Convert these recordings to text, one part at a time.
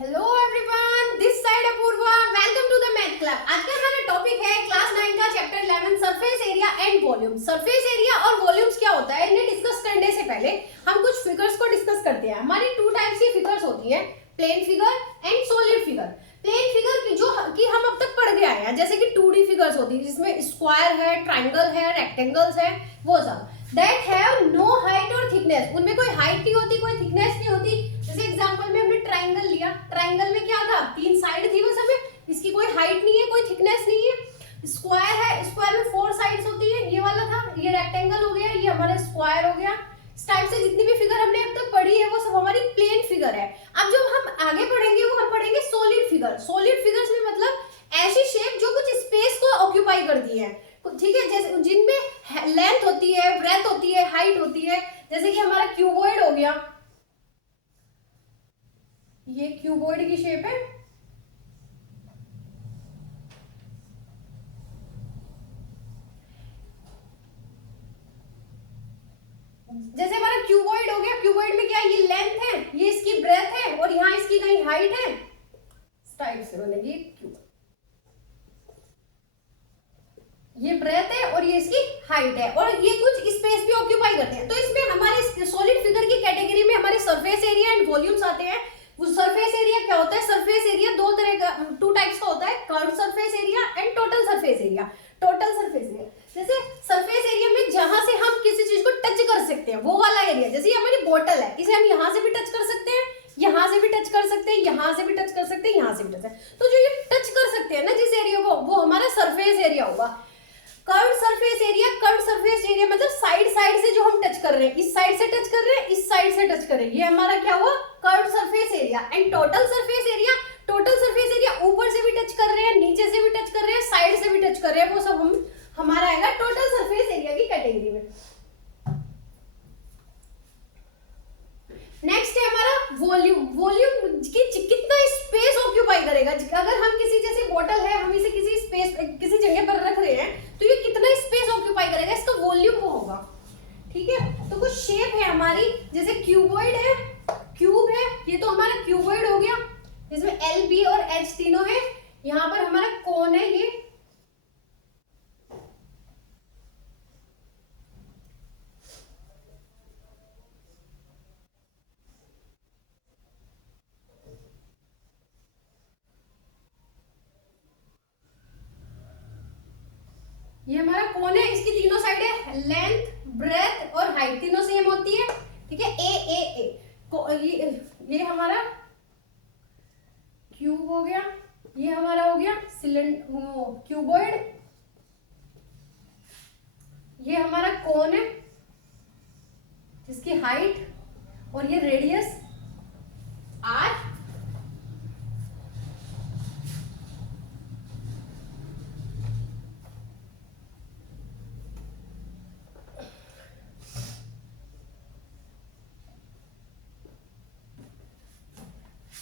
Hello everyone, this side Apurva. Welcome to the math club. आज का हमारा टॉपिक है क्लास 9 का chapter 11 surface area and volume. Surface area और वॉल्यूम्स क्या होता है, इन्हें डिस्कस करने से पहले हम कुछ फिगर्स को डिस्कस करते हैं। हमारी टू टाइप्स की फिगर्स होती हैं, plane figure and solid figure. Plane figure की जो कि हम अब तक पढ़ गए हैं, जैसे कि 2D फिगर्स होती है जिसमें स्क्वायर है, ट्राइंगल है, रेक्टेंगल्स है, वो सब दैट हैव नो हाइट और थिकनेस। उनमें कोई हाइट नहीं होती, कोई थिकनेस नहीं होती। जैसे एग्जांपल में हमने ट्राइंगल लिया, ट्राइंगल में क्या था, 3 साइड थी बस, हमें इसकी कोई हाइट नहीं है, कोई थिकनेस नहीं है। स्क्वायर है, स्क्वायर में 4 साइड्स होती है, ये वाला था, ये रेक्टेंगल हो गया, ये हमारा स्क्वायर हो गया। इस टाइप से जितनी भी फिगर हमने अब तक पढ़ी है वो सब हमारी प्लेन फिगर है। अब जो हम आगे पढ़ेंगे वो हम पढ़ेंगे सॉलिड फिगर। सॉलिड फिगर्स में मतलब ऐसी शेप जो कुछ स्पेस को ऑक्यूपाई करती है, ठीक है, जैसे जिनमें लेंथ होती है, ब्रेथ होती है, हाइट होती है। जैसे कि हमारा क्यूबॉइड हो गया, ये क्यूबॉइड की शेप है। जैसे हमारा क्यूबॉइड हो गया, क्यूबॉइड में क्या, ये लेंथ है, ये इसकी ब्रेथ है और यहाँ इसकी कहीं हाइट है। इस टाइप से बनेगी क्यूब, ये ब्रेथ है और ये इसकी हाइट है और ये कुछ स्पेस भी ऑक्यूपाई करते हैं। तो इसमें हमारे सॉलिड फिगर की कैटेगरी में हमारे सरफेस एरिया एंड वॉल्यूम्स आते हैं। वो सरफेस एरिया क्या होता है, सरफेस एरिया दो तरह का, 2 टाइप्स का होता है, curve surface area and total surface area. Total surface area जैसे सरफेस एरिया में जहां से हम किसी चीज को टच कर सकते हैं वो वाला एरिया। जैसे ये हमारी बोतल है, इसे हम यहाँ से भी टच कर सकते हैं, यहाँ से भी टच कर सकते हैं, यहाँ से भी टच कर सकते हैं, यहाँ से भी टच। तो जो ये टच कर सकते हैं ना जिस एरिया को, वो हमारा सरफेस एरिया होगा। Curve surface area, curve surface area मतलब साइड साइड से जो हम टच कर रहे हैं, इस साइड से टच कर रहे हैं, इस साइड से टच कर रहे हैं, ये हमारा क्या हुआ, curve surface area. And total surface area, total surface area ऊपर से भी टच कर रहे हैं, नीचे से भी टच कर रहे हैं, साइड से भी टच कर रहे हैं, वो सब हम हमारा आएगा टोटल सरफेस एरिया की कैटेगरी में। नेक्स्ट है हमारा वॉल्यूम। वॉल्यूम की कितना स्पेस ऑक्यूपाई करेगा। अगर हम किसी, जैसे बॉटल है, हम इसे किसी स्पेस, किसी जगह पर रख रहे हैं, तो ये कितना स्पेस ऑक्यूपाई करेगा, इसका वॉल्यूम वो होगा। ठीक है, तो कुछ शेप है हमारी, जैसे क्यूबॉइड है, क्यूब है, ये तो हमारा क्यूबॉइड हो गया जिसमें एल, बी और एच तीनों है। यहाँ पर हमारा कोन है, ये हमारा कोन है, इसकी तीनों साइड है, लेंथ, ब्रेथ और हाइट तीनों सेम होती है। ठीक है, ये हमारा क्यूब हो गया, ये हमारा हो गया सिलेंडर क्यूबॉइड, ये हमारा कोन है जिसकी हाइट और ये रेडियस आर।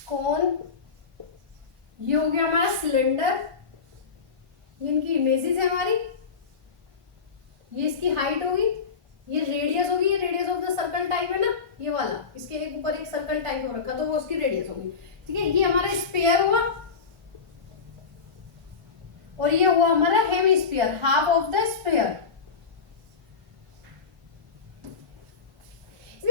कोन, ये हो गया हमारा सिलेंडर, ये इनकी इमेजेस है हमारी, ये इसकी हाइट होगी, ये रेडियस होगी, ये radius of the circle type है ना, ये वाला, इसके एक ऊपर एक सर्कल टाइप हो रखा तो वो उसकी रेडियस होगी। ठीक है, ये हमारा स्फीयर हुआ और ये हुआ हमारा hemisphere, half of the sphere.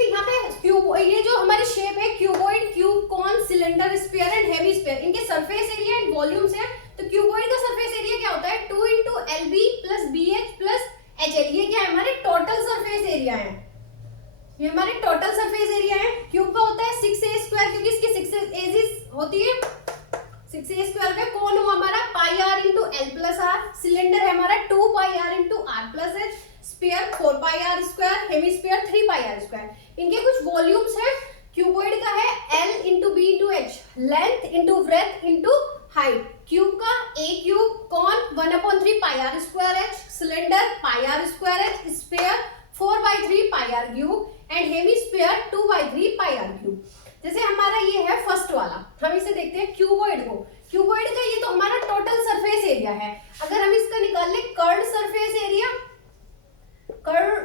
यहाँ पे क्यूब, ये जो हमारी शेप है cuboid, cube, cone, cylinder, sphere and hemisphere, इनके सरफेस एरिया एंड वॉल्यूम्स है। तो क्यूबॉइड का सरफेस एरिया क्या होता है, 2 into L B plus B H plus H L. ये क्या है, हमारे टोटल सरफेस एरिया है, ये हमारे टोटल सरफेस एरिया है। क्यूब का होता है 6a स्क्वायर, क्योंकि इसकी 6 एजेस होती है, 6a स्क्वायर का। कौन हुआ हमारा pi R into L plus R, cylinder है हमारा 2 pi R into R plus H, sphere 4 pi R square, hemisphere 3 pi R square. इनके कुछ वॉल्यूम्स है, क्यूबॉइड का है L into B into H, length into breadth into height. Cube का A cube, cone 1/3 pi R square H, cylinder pi R square H, sphere 4/3 pi R cube and hemisphere 2/3 pi R cube. जैसे हमारा ये है first वाला, हम इसे देखते हैं क्यूबॉइड को। क्यूबॉइड का ये तो हमारा टोटल सरफेस एरिया है। अगर हम इसका निकाल ले curve surface area, curve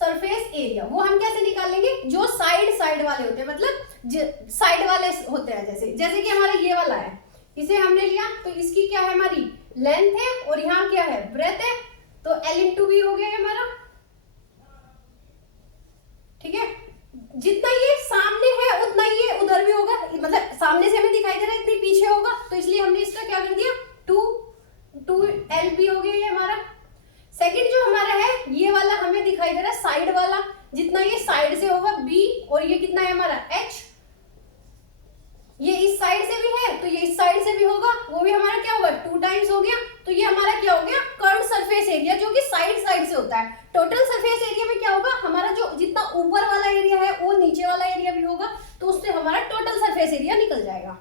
surface area वो हम कैसे निकालेंगे, जो साइड साइड वाले होते हैं, मतलब साइड वाले होते हैं, जैसे कि हमारा ये वाला है, इसे हमने लिया तो इसकी क्या है हमारी लेंथ है और यहाँ क्या है ब्रेथ है, तो L/B हो गया हमारा, ठीक है। जितना ये सामने है उतना ये उधर भी होगा, मतलब सामने से हमें दिखाई दे रहा है इतनी पीछे होगा, तो इसलिए हमने इसका क्या कर दिया 2LB हो गया ये हमारा। सेकंड जो हमारा है ये वाला हमें दिखाई दे रहा है साइड वाला, जितना ये साइड से होगा B और ये कितना है हमारा H, ये इस साइड से भी है तो ये इस साइड से भी होगा, वो भी हमारा क्या होगा 2 टाइम्स हो गया, तो ये हमारा क्या हो गया कर्व सरफेस एरिया, जो कि साइड साइड से होता है। टोटल सरफेस एरिया में क्या होगा हमारा जो जितना ऊपर वाला एरिया है वो नीचे वाला एरिया भी होगा, तो उससे हमारा टोटल सरफेस एरिया निकल जाएगा।